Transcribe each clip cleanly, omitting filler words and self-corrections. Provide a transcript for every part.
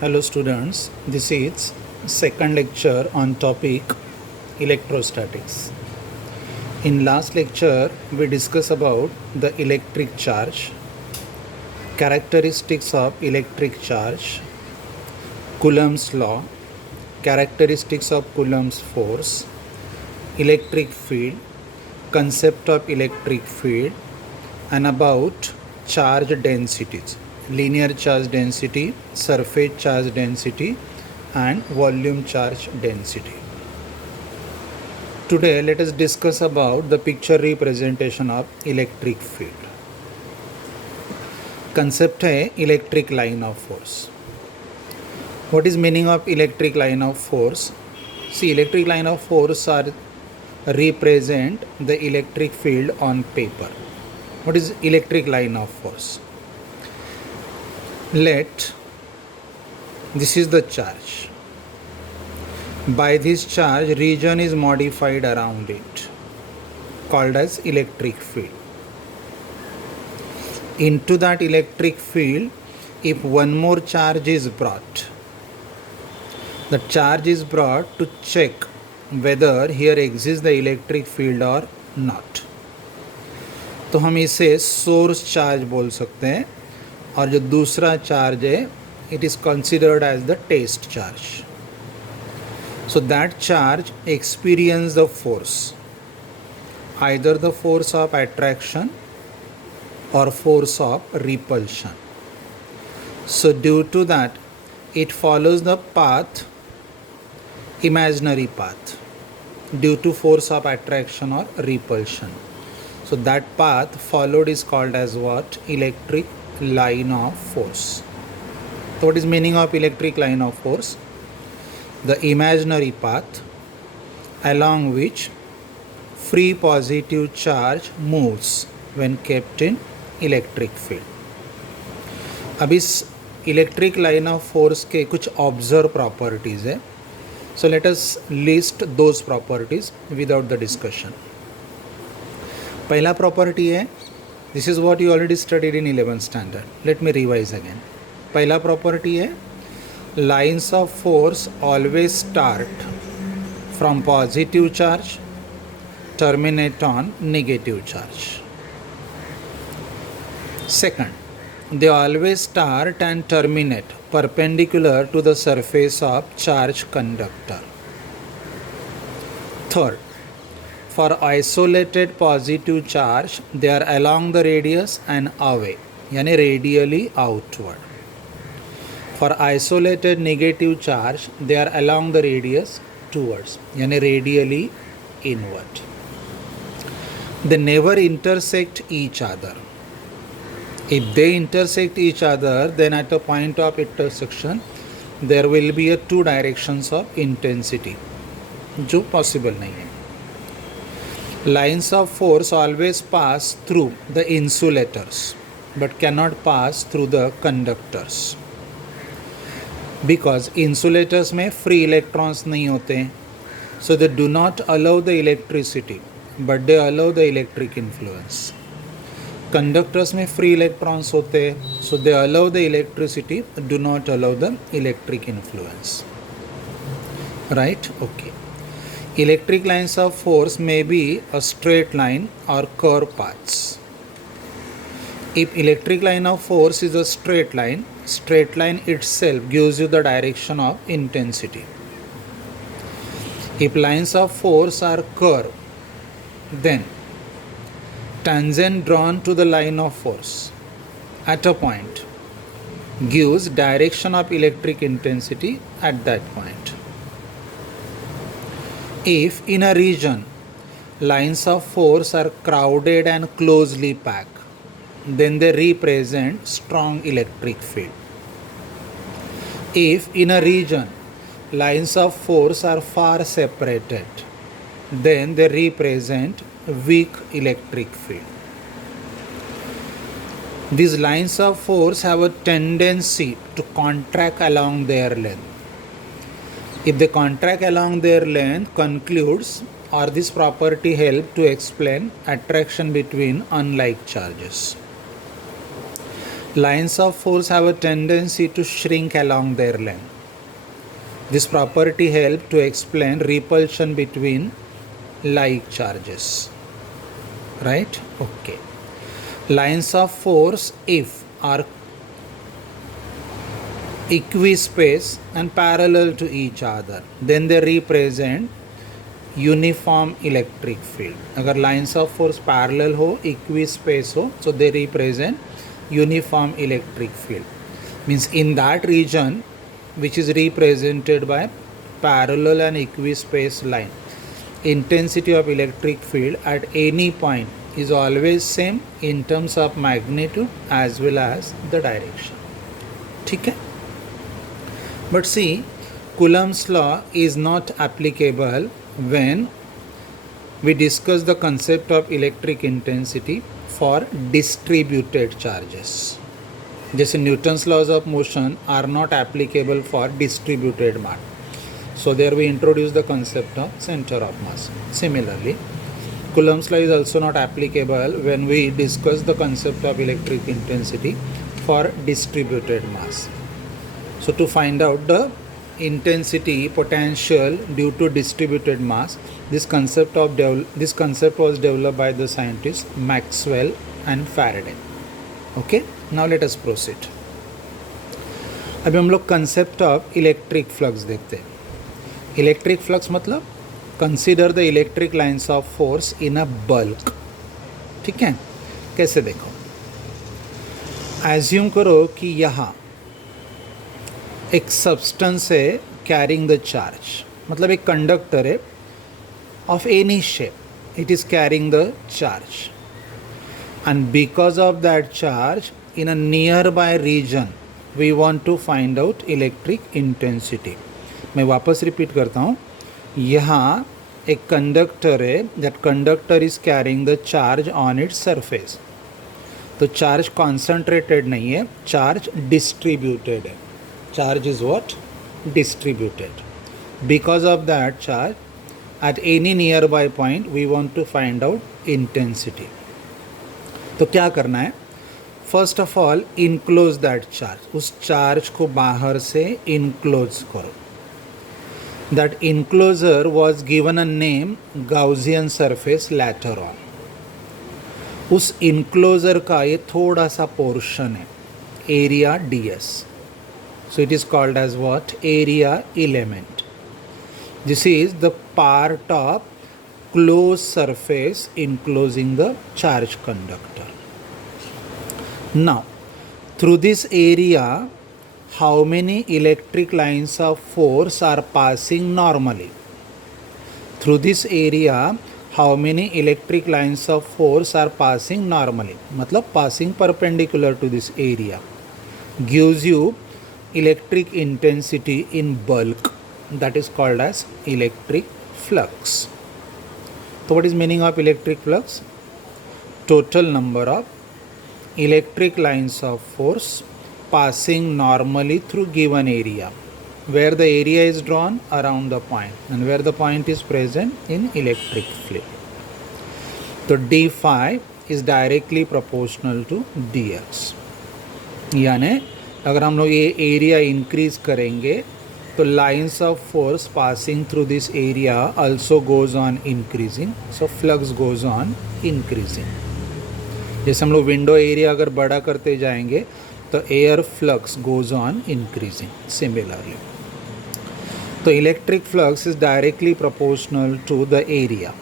Hello students, this is second lecture on topic electrostatics. In last lecture we discussed about the electric charge, characteristics of electric charge, Coulomb's law, characteristics of Coulomb's force, electric field, concept of electric field, and about charge densities, linear charge density, surface charge density, and volume charge density. Today let us discuss about the picture representation of electric field. Concept है electric line of force. What is meaning of electric line of force? See, electric line of force are represent the electric field on paper. What is electric line of force? This is the charge. By this charge, region is modified around it, called as electric field. Into that electric field, if one more charge is brought, the charge is brought to check whether here exists the electric field or not. तो हम इसे source charge बोल सकते हैं, और जो दूसरा charge है it is considered as the test charge. So that charge experience the force, either the force of attraction or force of repulsion. So due to that it follows the path, imaginary path, due to force of attraction or repulsion. So that path followed is called as what? Electric line of force. So what is meaning of electric line of force? The imaginary path along which free positive charge moves when kept in electric field. अब इस electric line of force के कुछ observe properties है. So let us list those properties without the discussion. पहला प्रॉपर्टी है, this is what you already studied in 11th standard. Let me revise again. पहला प्रॉपर्टी है, lines of force always start from positive charge, terminate on negative charge. Second, they always start and terminate perpendicular to the surface of charge conductor. Third, for isolated positive charge, they are along the radius and away, यानी radially outward. For isolated negative charge, they are along the radius towards, यानी radially inward. They never intersect each other. If they intersect each other, then at a point of intersection there will be a two directions of intensity, जो possible नहीं है. Lines of force always pass through the insulators but cannot pass through the conductors, because insulators में free electrons नहीं होते, so they do not allow the electricity but they allow the electric influence. Conductors में free electrons होते हैं, so they allow the electricity, do not allow the electric influence. Right, okay. Electric lines of force may be a straight line और curve paths. If electric line of force is a straight line itself gives you the direction of intensity. If lines of force are curved, then tangent drawn to the line of force at a point gives direction of electric intensity at that point. If in a region lines of force are crowded and closely packed, then they represent strong electric field. If in a region lines of force are far separated, then they represent weak electric field. These lines of force have a tendency to contract along their length. If they contract along their length, concludes or this property help to explain attraction between unlike charges. Lines of force have a tendency to shrink along their length. This property helps to explain repulsion between like charges. Right? Okay. Lines of force, if are equispaced and parallel to each other, then they represent uniform electric field. अगर lines of force parallel हो, equispace हो, so they represent uniform electric field. Means in that region which is represented by parallel and equispace line, intensity of electric field at any point is always same in terms of magnitude as well as the direction. ठीक है. But see, Coulomb's law is not applicable when we discuss the concept of electric intensity for distributed charges. जैसे Newton's laws of motion are not applicable for distributed mass. So there we introduce the concept of center of mass. Similarly, Coulomb's law is also not applicable when we discuss the concept of electric intensity for distributed mass. So to find out the intensity potential due to distributed mass, this concept was developed by the scientists Maxwell and Faraday. Okay, now let us proceed. अभी हम लोग concept of electric flux देखते हैं. Electric flux मतलब consider the electric lines of force in a bulk. ठीक है, कैसे देखो, एज्यूम करो कि यहाँ एक सब्सटेंस है कैरिंग द चार्ज, मतलब एक कंडक्टर है of any shape, it is carrying the charge, and because of that charge in a nearby region we want to find out electric intensity. मैं वापस रिपीट करता हूँ. यहाँ एक कंडक्टर है, that conductor is carrying the charge on its surface. तो charge concentrated नहीं है, चार्ज डिस्ट्रीब्यूटेड है. Charge is what? Distributed. Because of that charge at any nearby point we want to find out intensity. तो क्या करना है? First of all enclose that charge. उस charge को बाहर से इनक्लोज करो. That enclosure was given a name Gaussian surface later on. उस enclosure का ये थोड़ा सा पोर्शन है, area ds. So it is called as what? Area element. This is the part of closed surface enclosing the charge conductor. Now, through this area, how many electric lines of force are passing normally? Through this area, how many electric lines of force are passing normally? मतलब passing perpendicular to this area gives you electric intensity in bulk. That is called as electric flux. So what is meaning of electric flux? Total number of electric lines of force passing normally through given area, where the area is drawn around the point and where the point is present in electric field. So d phi is directly proportional to dx. यानी अगर हम लोग ये area increase करेंगे तो lines of force passing through this area also goes on increasing, so flux goes on increasing. जैसे हम लोग विंडो एरिया अगर बड़ा करते जाएंगे तो air flux goes on increasing. Similarly, तो electric flux is directly proportional to the area.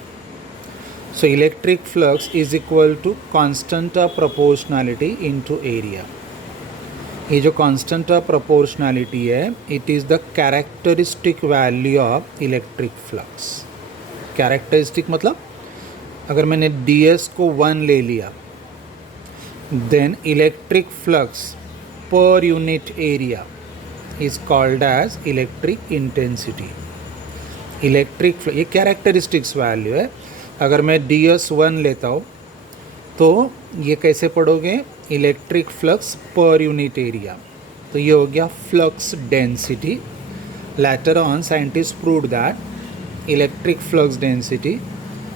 So electric flux is equal to constant of proportionality into area. ये जो कांस्टेंट ऑफ प्रोपोर्शनैलिटी है, it is the characteristic value of electric flux. Characteristic मतलब अगर मैंने ds को 1 ले लिया, then electric flux per unit area is called as electric intensity. Electric flux ये कैरेक्टरिस्टिक्स वैल्यू है. अगर मैं ds1 लेता हूँ तो ये कैसे पढ़ोगे? इलेक्ट्रिक फ्लक्स पर यूनिट एरिया. तो ये हो गया flux density. Later on scientist proved that electric flux density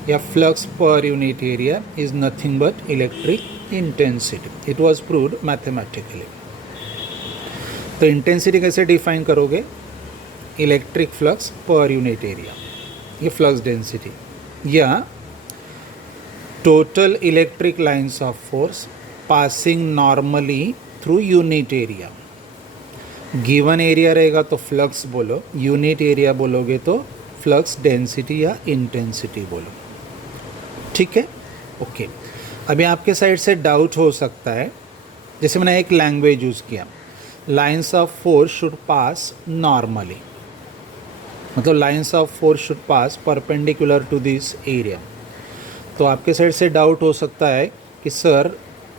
या फ्लक्स पर unit area is nothing but electric intensity. It was proved mathematically. तो इंटेंसिटी कैसे डिफाइन करोगे? इलेक्ट्रिक फ्लक्स पर यूनिट एरिया, ये फ्लक्स डेंसिटी, या total electric lines of force passing normally through unit area. Given area रहेगा तो फ्लक्स बोलो, unit area बोलोगे तो फ्लक्स डेंसिटी या इंटेंसिटी बोलो. ठीक है, ओके. अभी आपके साइड से डाउट हो सकता है, जैसे मैंने एक लैंग्वेज यूज़ किया, lines of force should pass normally, मतलब lines of force should pass perpendicular to this area. तो आपके साइड से डाउट हो सकता है कि sir,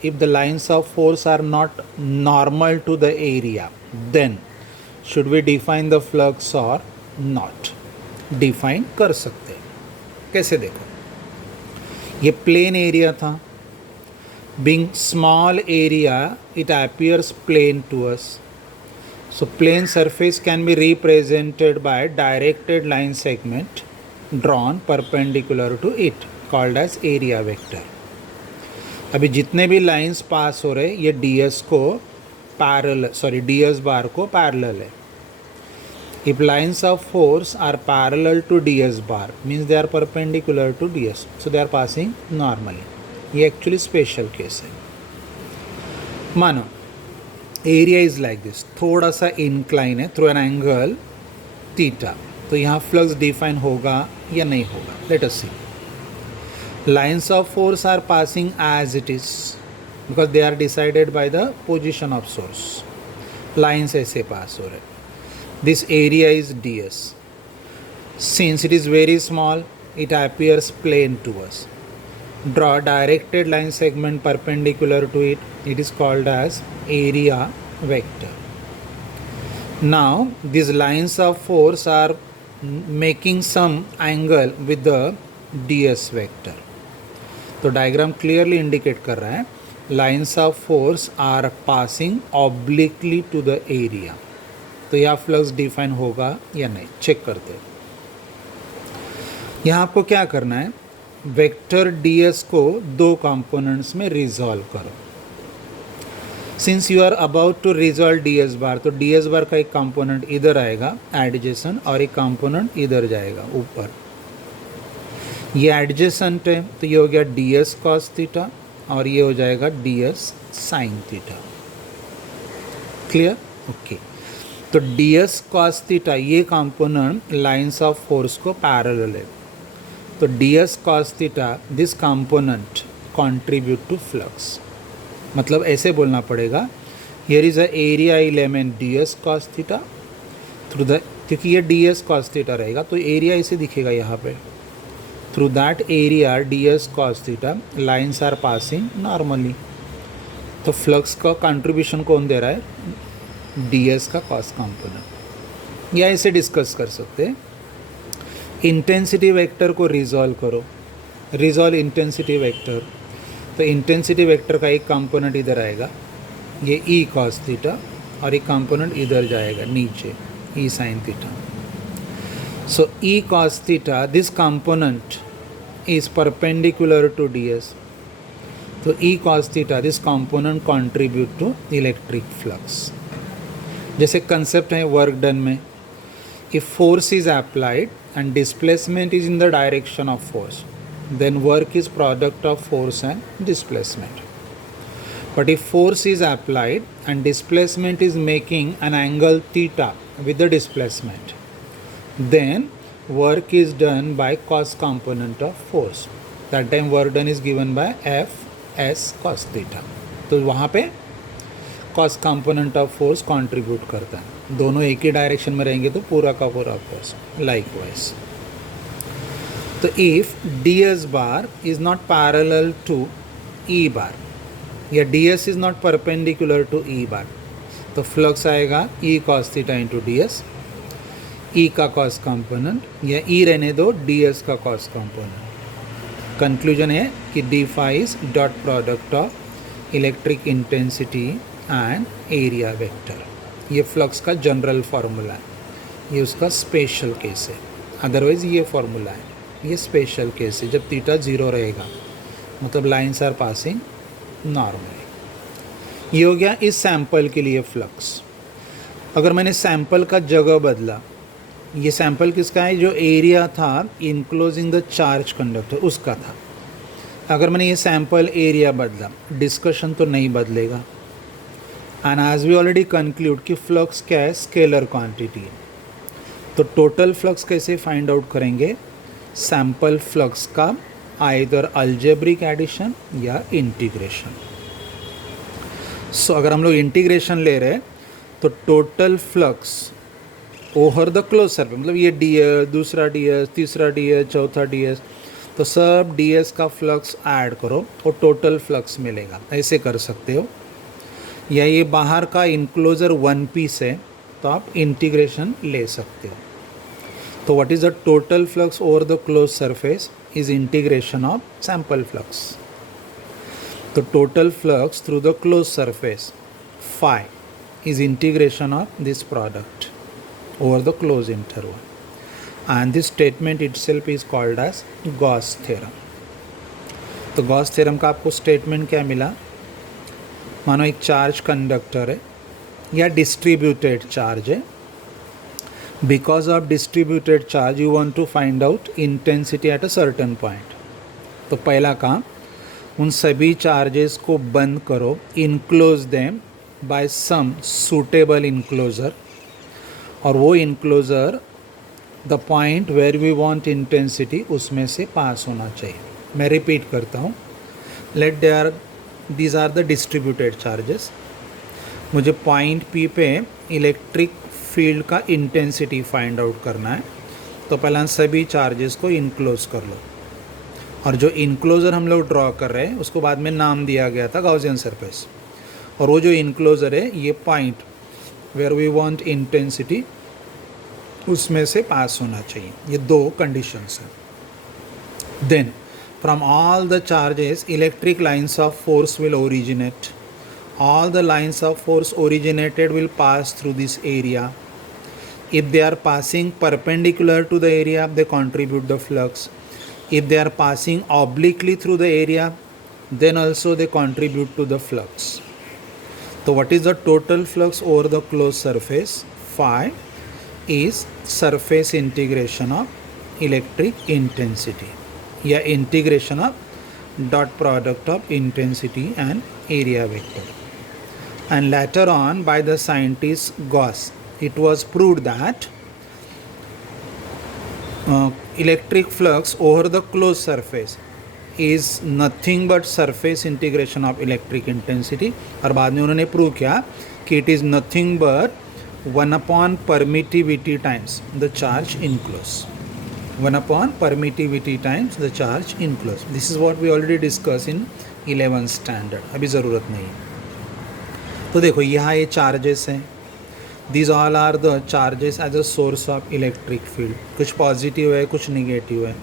if the lines of force are not normal to the area, then should we define the flux और not? Define कर सकते हैं. कैसे? देखो, ये प्लेन एरिया था. Being small area, it appears plane to us. So plane surface can be represented by directed line segment drawn perpendicular to it, called as area vector. अभी जितने भी लाइंस पास हो रहे, ये ds को ds बार को पैरेलल है. If lines of force are parallel to ds bar, means they are perpendicular to ds, so they are passing normally. ये एक्चुअली स्पेशल केस है. मानो एरिया इज लाइक दिस, थोड़ा सा इंक्लाइन है थ्रू एन एंगल थीटा, तो यहाँ flux define होगा या नहीं होगा? Let us see. Lines of force are passing as it is because they are decided by the position of source. Lines ऐसे पास हो रहे. This area is ds. Since it is very small, it appears plane to us. Draw directed line segment perpendicular to it. It is called as area vector. Now these lines of force are making some angle with the ds vector. तो diagram clearly indicate कर रहा है lines of force are passing obliquely to the area. तो यह flux define होगा या नहीं, चेक करते हैं. यहाँ आपको क्या करना है? वेक्टर ds को दो कंपोनेंट्स में रिजॉल्व करो. Since you are about to resolve ds bar, तो ds बार का एक कंपोनेंट इधर आएगा एडजेसेंट और एक कंपोनेंट इधर जाएगा ऊपर. ये एडजेसेंट है तो ये हो गया ds cos थीटा और ये हो जाएगा ds sin theta. Clear? Okay. तो ds cos थीटा ये कंपोनेंट लाइंस ऑफ फोर्स को पैरेलल है. तो ds cos theta this component contribute to flux. मतलब ऐसे बोलना पड़ेगा, here is a area element ds cos theta through the, क्योंकि ये ds cos थीटा रहेगा तो एरिया ऐसे दिखेगा यहाँ पे. Through that area ds cos theta lines are passing normally. तो फ्लक्स का कंट्रीब्यूशन कौन दे रहा है? ds का cos कंपोनेंट. या ऐसे डिस्कस कर सकते हैं. इंटेंसिटी वेक्टर को रिजॉल्व करो. Resolve intensity vector. तो इंटेंसिटी वेक्टर का एक कंपोनेंट इधर आएगा, ये e cos थीटा, और एक कंपोनेंट इधर जाएगा नीचे e sin theta. So e cos theta this component is perpendicular to ds. तो e cos theta this component contribute to electric flux. जैसे कंसेप्ट है वर्क डन में, if force is applied and displacement is in the direction of force, then work is product of force and displacement. But if force is applied and displacement is making an angle theta with the displacement, then work is done by cos component of force. That time work done is given by f s cos theta. तो वहाँ पे cos component of force contribute करता है. दोनों एक ही डायरेक्शन में रहेंगे तो पूरा का पूरा फोर्स लाइकवाइज. तो if ds bar is not parallel to e bar या ds is not perpendicular to e bar, तो फ्लक्स आएगा e cos theta into ds. e का cos कंपोनेंट या e रहने दो, ds का cos कंपोनेंट. कंक्लूजन है कि d phi is dot product of electric intensity and area vector. ये फ्लक्स का जनरल फार्मूला है, ये उसका स्पेशल केस है. अदरवाइज़ ये फार्मूला है, ये स्पेशल केस है जब थीटा 0 रहेगा, मतलब लाइन्स आर पासिंग नॉर्मली। ये हो गया इस सैंपल के लिए फ्लक्स। अगर मैंने सैंपल का जगह बदला, ये सैंपल किसका है, जो एरिया था इनक्लोजिंग द चार्ज कंडक्टर उसका था। अगर मैंने ये सैंपल एरिया बदला, डिस्कशन तो नहीं बदलेगा। And as we already conclude कि फ्लक्स क्या है, स्केलर क्वांटिटी है। तो टोटल फ्लक्स कैसे फाइंड आउट करेंगे, सैंपल फ्लक्स का आइदर अलजेब्रिक एडिशन या इंटीग्रेशन। सो अगर हम लोग इंटीग्रेशन ले रहे हैं तो total flux over the close surface, मतलब ये डी एस, दूसरा डी एस, तीसरा डी एस, चौथा डी एस, तो सब डी एस का फ्लक्स ऐड करो और टोटल फ्लक्स मिलेगा। ऐसे कर सकते हो। या ये बाहर का इनक्लोजर वन पीस है तो आप इंटीग्रेशन ले सकते हो। तो what is the total flux over the close surface is integration of sample flux. तो total flux through the close surface phi is integration of this product over the closed interval, and this statement itself is called as Gauss theorem. तो Gauss theorem का आपको स्टेटमेंट क्या मिला, मानो एक charge conductor है या डिस्ट्रीब्यूटेड चार्ज है। Because of distributed charge you want to find out intensity at a certain point. तो पहला काम, उन सभी चार्जेस को बंद करो, enclose them by some suitable enclosure, और वो enclosure the point where we want intensity उसमें से पास होना चाहिए। मैं रिपीट करता हूँ, these are the distributed charges. मुझे पॉइंट पी पे इलेक्ट्रिक फील्ड का इंटेंसिटी फाइंड आउट करना है। तो पहला सभी चार्जेस को इनक्लोज कर लो, और जो इनक्लोजर हम लोग ड्रॉ कर रहे हैं उसको बाद में नाम दिया गया था गॉसियन सरफेस, और वो जो इनक्लोजर है ये point where we want intensity उसमें से पास होना चाहिए। ये दो कंडीशंस हैं। Then from all the charges electric lines of force will originate. All the lines of force originated will pass through this area. If they are passing perpendicular to the area, they contribute the flux. If they are passing obliquely through the area, then also they contribute to the flux. So what is the total flux over the closed surface? Phi is surface integration of electric intensity, या integration of dot product of intensity and area vector. And later on by the scientist Gauss, it was proved that electric flux over the closed surface is nothing but surface integration of electric intensity. और बाद में उन्होंने प्रूव किया कि it is nothing but 1 permittivity times the charge enclosed। 1 permittivity times the charge enclosed। This is what we already discussed in 11th standard, अभी ज़रूरत नहीं है। तो देखो यहाँ ये चार्जेस हैं, these all are the charges as a source of electric field. कुछ पॉजिटिव है, कुछ निगेटिव है,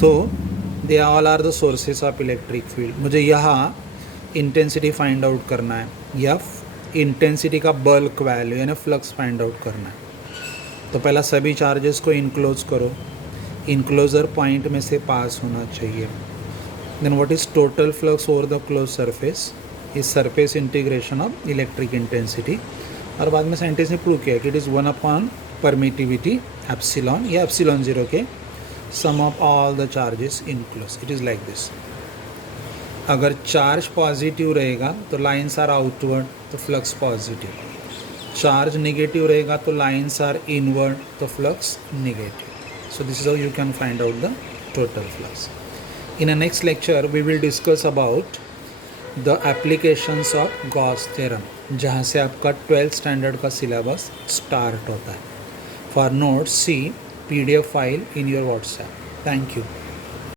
तो they all are the sources of electric field. मुझे यहाँ इंटेंसिटी फाइंड आउट करना है, या इंटेंसिटी का बल्क वैल्यू यानी फ्लक्स फाइंड आउट करना है। तो पहला सभी चार्जेस को इनक्लोज करो, इनक्लोजर पॉइंट में से पास होना चाहिए। Then what is total flux over the close surface is surface integration of electric intensity. और बाद में साइंटिस्ट ने प्रूव किया कि इट इज़ 1 परमिटिविटी एप्सिलॉन या एप्सिलॉन 0 के sum of all the charges enclose. It is like this. अगर charge positive रहेगा तो लाइन्स आर आउटवर्ड, तो फ्लक्स पॉजिटिव। चार्ज नेगेटिव रहेगा तो लाइन्स आर इनवर्ड, तो flux negative. So this is how you can find out the total flux. In a next lecture we will discuss about the applications of Gauss theorem, जहाँ से आपका 12th standard का syllabus start होता है। For notes see PDF file in your WhatsApp. Thank you.